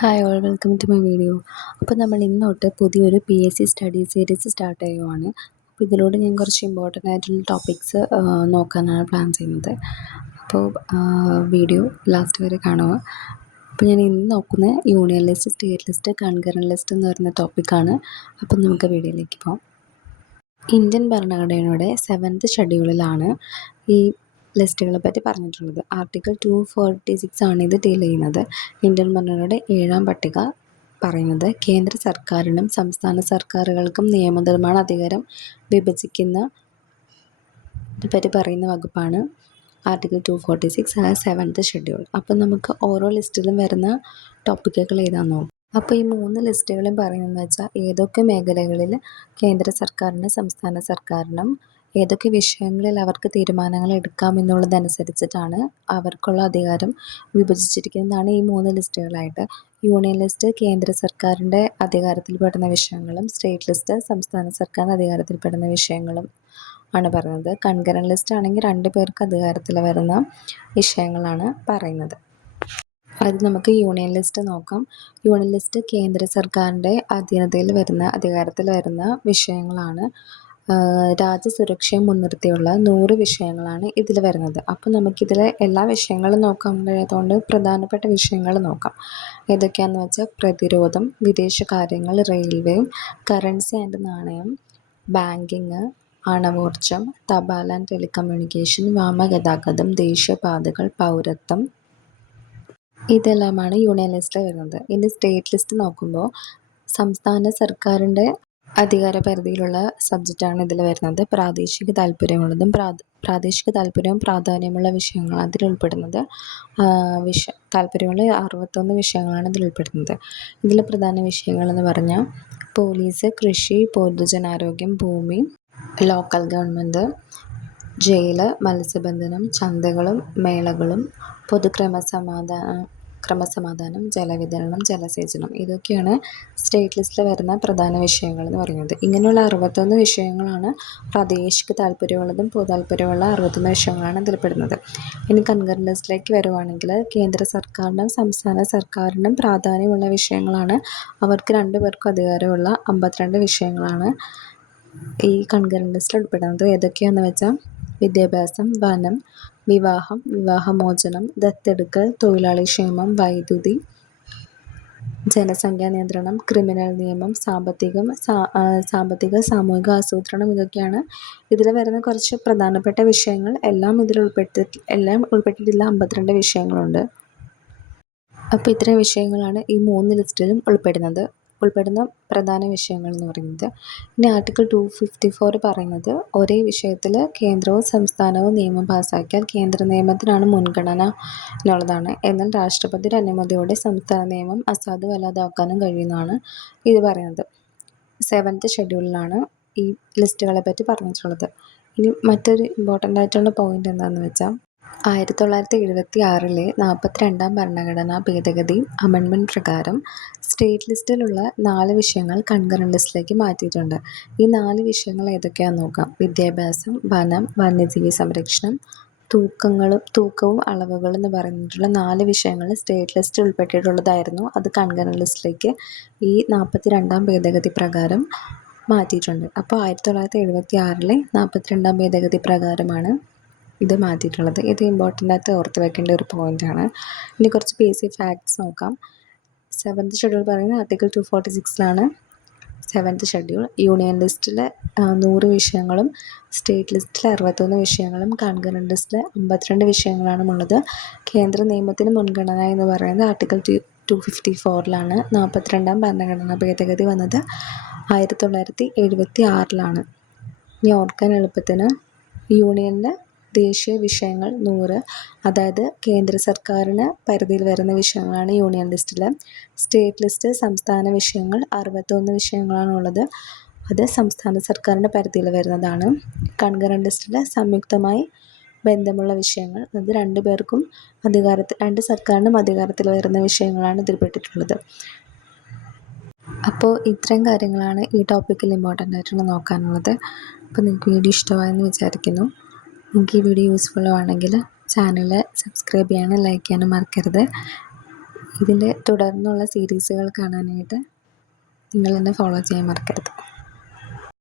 Hi all welcome to my video. അപ്പോൾ നമ്മൾ ഇന്ന് തൊട്ട് പുതിയൊരു PSC സ്റ്റഡി സീരീസ് സ്റ്റാർട്ട് ചെയ്യുവാണ്. അപ്പോൾ ഇതിലൂടെ ഞാൻ കുറച്ച് ഇമ്പോർട്ടൻ്റ് ആയിട്ടുള്ള ടോപ്പിക്സ് നോക്കാനാണ് പ്ലാൻ ചെയ്യുന്നത്. അപ്പോൾ വീഡിയോ ലാസ്റ്റ് വരെ കാണുക. അപ്പോൾ ഞാൻ ഇന്ന് നോക്കുന്ന union list, state list, concurrent list എന്ന് പറയുന്ന ടോപ്പിക്കാണ്. അപ്പം നമുക്ക് വീഡിയോയിലേക്ക് പോകാം. ഇന്ത്യൻ ഭരണഘടനയുടെ 7th ഷെഡ്യൂളിലാണ് ഈ ലിസ്റ്റുകളെ പറ്റി പറഞ്ഞിട്ടുള്ളത്. ആർട്ടിക്കിൾ 246 ആണ് ഇത് ഡീൽ ചെയ്യുന്നത്. ഇന്ത്യൻ ഭരണഘടനയുടെ 7ാം പട്ടിക പറയുന്നത് കേന്ദ്ര സർക്കാരിനും സംസ്ഥാന സർക്കാരുകൾക്കും നിയമനിർമ്മാണ അധികാരം വിഭജിക്കുന്ന പറ്റി പറയുന്ന വകുപ്പാണ് ആർട്ടിക്കിൾ 246 7th ഷെഡ്യൂൾ. അപ്പം നമുക്ക് ഓരോ ലിസ്റ്റിലും വരുന്ന ടോപ്പിക്കുകൾ ഏതാണെന്ന് നോക്കാം. അപ്പോൾ ഈ 3 ലിസ്റ്റുകളും പറയുന്നതെന്ന് വെച്ചാൽ ഏതൊക്കെ മേഖലകളിൽ കേന്ദ്ര സർക്കാരിനും സംസ്ഥാന സർക്കാരിനും ഏതൊക്കെ വിഷയങ്ങളിൽ അവർക്ക് തീരുമാനങ്ങൾ എടുക്കാമെന്നുള്ളതനുസരിച്ചിട്ടാണ് അവർക്കുള്ള അധികാരം വിഭജിച്ചിരിക്കുന്നതാണ് ഈ 3 ലിസ്റ്റുകളായിട്ട്. യൂണിയൻ ലിസ്റ്റ് കേന്ദ്ര സർക്കാരിൻ്റെ അധികാരത്തിൽപ്പെടുന്ന വിഷയങ്ങളും സ്റ്റേറ്റ് ലിസ്റ്റ് സംസ്ഥാന സർക്കാരിൻ്റെ അധികാരത്തിൽപ്പെടുന്ന വിഷയങ്ങളും ആണ് പറയുന്നത്. കൺകറൻറ്റ് ലിസ്റ്റ് ആണെങ്കിൽ 2 പേർക്ക് അധികാരത്തിൽ വരുന്ന വിഷയങ്ങളാണ് പറയുന്നത്. അത് നമുക്ക് യൂണിയൻ ലിസ്റ്റ് നോക്കാം. യൂണിയൻ ലിസ്റ്റ് കേന്ദ്ര സർക്കാരിൻ്റെ അധികാരത്തിൽ വരുന്ന വിഷയങ്ങളാണ്. രാജ്യസുരക്ഷയെ മുൻനിർത്തിയുള്ള 100 വിഷയങ്ങളാണ് ഇതിൽ വരുന്നത്. അപ്പോൾ നമുക്കിതിൽ എല്ലാ വിഷയങ്ങളും നോക്കാൻ കഴിയാത്തതുകൊണ്ട് പ്രധാനപ്പെട്ട വിഷയങ്ങൾ നോക്കാം. ഏതൊക്കെയാണെന്ന് വെച്ചാൽ പ്രതിരോധം, വിദേശകാര്യങ്ങൾ, റെയിൽവേ, കറൻസി ആൻഡ് നാണയം, ബാങ്കിങ്, ആണവോർജം, തപാൽ ആൻഡ് ടെലികമ്മ്യൂണിക്കേഷൻ, വ്യോമഗതാഗതം, ദേശീയപാതകൾ, പൗരത്വം, ഇതെല്ലാമാണ് യൂണിയൻ ലിസ്റ്റിൽ വരുന്നത്. ഇനി സ്റ്റേറ്റ് ലിസ്റ്റ് നോക്കുമ്പോൾ സംസ്ഥാന സർക്കാരിൻ്റെ അധികാര പരിധിയിലുള്ള സബ്ജക്റ്റാണ് ഇതിൽ വരുന്നത്. പ്രാദേശിക താല്പര്യവും പ്രാധാന്യമുള്ള വിഷയങ്ങളാണ് അതിൽ ഉൾപ്പെടുന്നത്. താല്പര്യമുള്ള 61 വിഷയങ്ങളാണ് ഇതിൽ ഉൾപ്പെടുന്നത്. ഇതിൽ പ്രധാന വിഷയങ്ങളെന്ന് പറഞ്ഞാൽ പോലീസ്, കൃഷി, പൊതുജനാരോഗ്യം, ഭൂമി, ലോക്കൽ ഗവൺമെൻറ്, ജയില്, മത്സ്യബന്ധനം, ചന്തകളും മേളകളും, ക്രമസമാധാനം, ജലവിതരണം, ജലസേചനം, ഇതൊക്കെയാണ് സ്റ്റേറ്റ് ലിസ്റ്റിൽ വരുന്ന പ്രധാന വിഷയങ്ങൾ എന്ന് പറയുന്നത്. ഇങ്ങനെയുള്ള 61 വിഷയങ്ങളാണ് പ്രാദേശിക താല്പര്യമുള്ളതും പൊതുതാല്പര്യമുള്ള 61 വിഷയങ്ങളാണ് ഇതിൽ പെടുന്നത്. ഇനി കൺകറൻറ്റ് ലിസ്റ്റിലേക്ക് വരുവാണെങ്കിൽ കേന്ദ്ര സർക്കാരിനും സംസ്ഥാന സർക്കാരിനും പ്രാധാന്യമുള്ള വിഷയങ്ങളാണ്. അവർക്ക് 2 പേർക്കും അധികാരമുള്ള 52 വിഷയങ്ങളാണ് ഈ കൺകറൻറ്റ് ലിസ്റ്റിൽ ഉൾപ്പെടുന്നത്. ഏതൊക്കെയാണെന്ന് വെച്ചാൽ വിദ്യാഭ്യാസം, വനം, വിവാഹം, വിവാഹമോചനം, ദത്തെടുക്കൽ, തൊഴിലാളി ക്ഷേമം, വൈദ്യുതി, ജനസംഖ്യാ നിയന്ത്രണം, ക്രിമിനൽ നിയമം, സാമ്പത്തിക സാമൂഹിക ആസൂത്രണം, ഇതൊക്കെയാണ് ഇതിൽ വരുന്ന കുറച്ച് പ്രധാനപ്പെട്ട വിഷയങ്ങൾ. എല്ലാം ഉൾപ്പെട്ടിട്ടില്ല. 52 വിഷയങ്ങളുണ്ട്. അപ്പോൾ ഇത്രയും വിഷയങ്ങളാണ് ഈ 3 ലിസ്റ്റിലും ഉൾപ്പെടുന്ന പ്രധാന വിഷയങ്ങൾ എന്ന് പറയുന്നത്. ഇനി ആർട്ടിക്കിൾ 254 പറയുന്നത് ഒരേ വിഷയത്തിൽ കേന്ദ്രവും സംസ്ഥാനവും നിയമം പാസ്സാക്കിയാൽ കേന്ദ്ര നിയമത്തിനാണ് മുൻഗണന എന്നുള്ളതാണ്. എന്നാൽ രാഷ്ട്രപതിയുടെ അനുമതിയോടെ സംസ്ഥാന നിയമം അസാധുവല്ലാതാക്കാനും കഴിയുന്നതാണ് ഇത് പറയുന്നത്. 7th ഷെഡ്യൂളിലാണ് ഈ ലിസ്റ്റുകളെ പറ്റി പറഞ്ഞിട്ടുള്ളത്. ഇനി മറ്റൊരു ഇമ്പോർട്ടൻ്റ് ആയിട്ടുള്ള പോയിന്റ് എന്താണെന്ന് വെച്ചാൽ 1976 42ാം ഭരണഘടനാ ഭേദഗതി അമെൻമെൻറ്റ് പ്രകാരം സ്റ്റേറ്റ് ലിസ്റ്റിലുള്ള 4 വിഷയങ്ങൾ കൺകറൻറ്റ് ലിസ്റ്റിലേക്ക് മാറ്റിയിട്ടുണ്ട്. ഈ 4 വിഷയങ്ങൾ ഏതൊക്കെയാണെന്ന് നോക്കാം. വിദ്യാഭ്യാസം, വനം, വന്യജീവി സംരക്ഷണം, തൂക്കവും അളവുകളും എന്ന് പറഞ്ഞിട്ടുള്ള 4 വിഷയങ്ങൾ സ്റ്റേറ്റ് ലിസ്റ്റിൽ ഉൾപ്പെട്ടിട്ടുള്ളതായിരുന്നു. അത് കൺകറൻറ്റ് ലിസ്റ്റിലേക്ക് ഈ 42ാം ഭേദഗതി പ്രകാരം മാറ്റിയിട്ടുണ്ട്. അപ്പോൾ 1976 42ാം ഭേദഗതി പ്രകാരമാണ് ഇത് മാറ്റിയിട്ടുള്ളത്. ഇത് ഇമ്പോർട്ടൻ്റ് ആയിട്ട് ഓർത്ത് വെക്കേണ്ട ഒരു പോയിൻ്റാണ്. ഇനി കുറച്ച് ബേസിക് ഫാക്ട്സ് നോക്കാം. 7th ഷെഡ്യൂൾ പറയുന്നത് ആർട്ടിക്കിൾ 246 7th ഷെഡ്യൂൾ. യൂണിയൻ ലിസ്റ്റിൽ 100 വിഷയങ്ങളും സ്റ്റേറ്റ് ലിസ്റ്റിൽ 61 വിഷയങ്ങളും കൺകറൻറ്റ് ലിസ്റ്റിൽ 52 വിഷയങ്ങളാണുള്ളത്. കേന്ദ്ര നിയമത്തിന് മുൻഗണന എന്ന് പറയുന്നത് ആർട്ടിക്കിൾ 254 42ാം ഭരണഘടനാ ഭേദഗതി വന്നത് 1976. ഇനി ഓർക്കാൻ എളുപ്പത്തിന് യൂണിയനിൽ ദേശീയ വിഷയങ്ങൾ 100, അതായത് കേന്ദ്ര സർക്കാരിന് പരിധിയിൽ വരുന്ന വിഷയങ്ങളാണ് യൂണിയൻ ലിസ്റ്റിൽ. സ്റ്റേറ്റ് ലിസ്റ്റ് സംസ്ഥാന വിഷയങ്ങൾ 61 വിഷയങ്ങളാണുള്ളത്. അത് സംസ്ഥാന സർക്കാരിൻ്റെ പരിധിയിൽ വരുന്നതാണ്. കൺകറൻറ്റ് ലിസ്റ്റിൽ സംയുക്തമായി ബന്ധമുള്ള വിഷയങ്ങൾ, അത് 2 പേർക്കും 2 സർക്കാരിനും അധികാരത്തിൽ വരുന്ന വിഷയങ്ങളാണ് ഇതിൽപ്പെട്ടിട്ടുള്ളത്. അപ്പോൾ ഇത്രയും കാര്യങ്ങളാണ് ഈ ടോപ്പിക്കിൽ ഇമ്പോർട്ടൻ്റ് ആയിട്ടുള്ള നോക്കാനുള്ളത്. അപ്പോൾ നിങ്ങൾക്ക് വീഡിയോ ഇഷ്ടമായെന്ന് വിചാരിക്കുന്നു. നിങ്ങൾക്ക് ഈ വീഡിയോ യൂസ്ഫുൾ ആണെങ്കിൽ ചാനൽ സബ്സ്ക്രൈബ് ചെയ്യാനും ലൈക്ക് ചെയ്യാനും മറക്കരുത്. ഇതിൻ്റെ തുടർന്നുള്ള സീരീസുകൾ കാണാനായിട്ട് നിങ്ങൾ എന്നെ ഫോളോ ചെയ്യാൻ മറക്കരുത്.